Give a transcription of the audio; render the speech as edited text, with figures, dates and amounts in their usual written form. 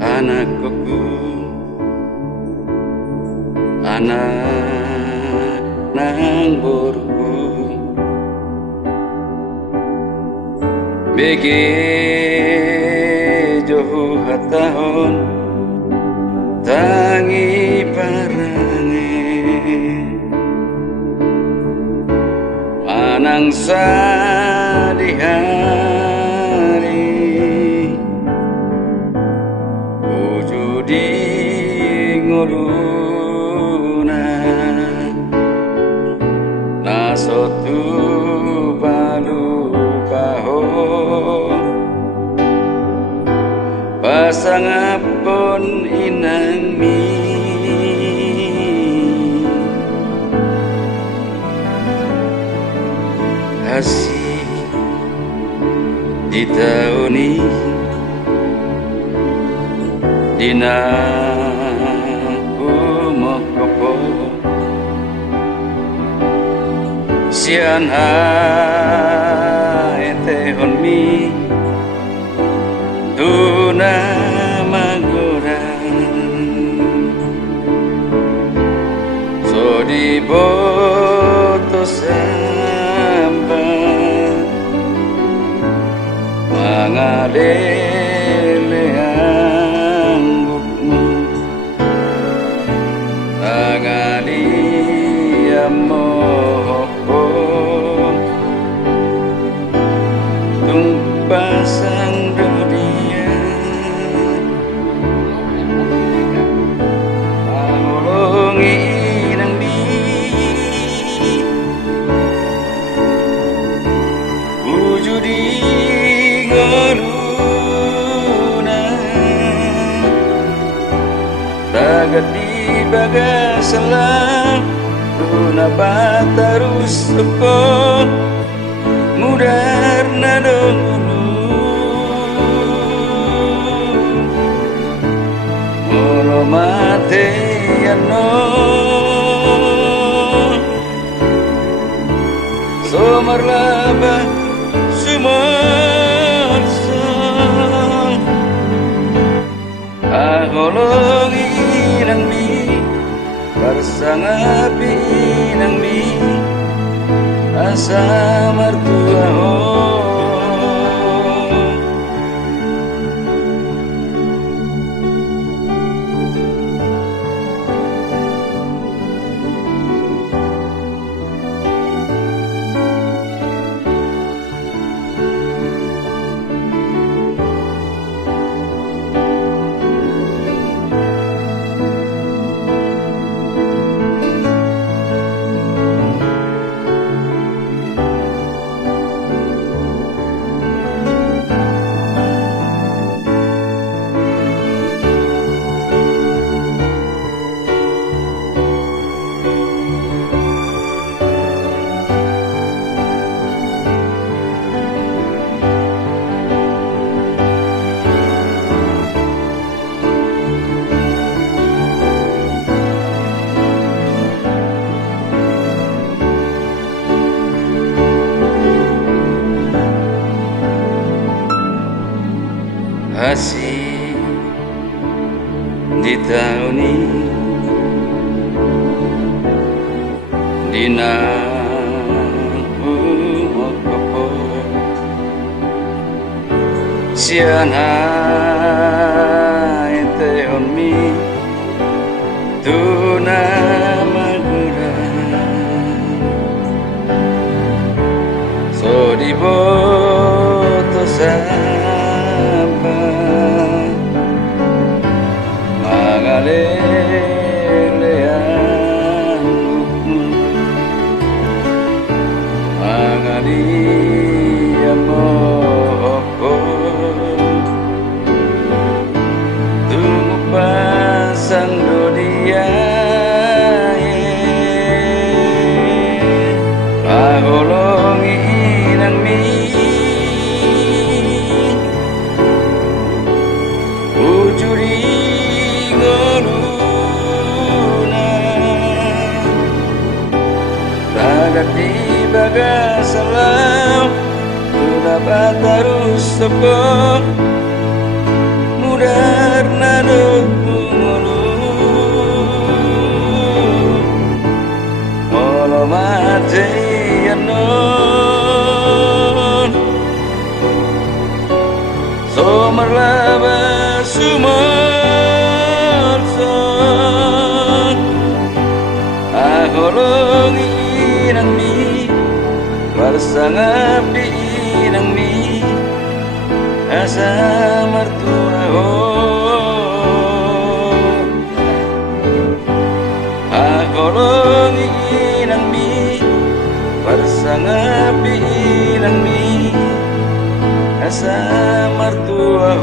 anakku, anak nang burku bege joho hatahon tangi parange manang sadihari wujudi nguluna nasotu balu kaho pasangapun inang mi kasih ditauni dina umokopo sian haete honmi tuna maguran so di boto samba mangalele anggukmu tangali amoho tumpasang dunia angolongi nang di wujudi ngaluna tagadi bagasalah tuna batarus ko mudar nadongulu molo mate ano somarlaba sumarsa agolongi nang mi bersangapi nang mi asa martua ho kasih ditauni dina umokopo sian haete honmi tuna maguran so di boto mangalelean mangali amoho tumupasang dunia agolongi nang mi wujudi tagad di bagasalam terus soko mudar nado ngulu olo majayanon somerlaba sumol son agolongi nang mi bersangap di nang mi asa mertua agolongi nang mi bersangap di nang mi asa mertua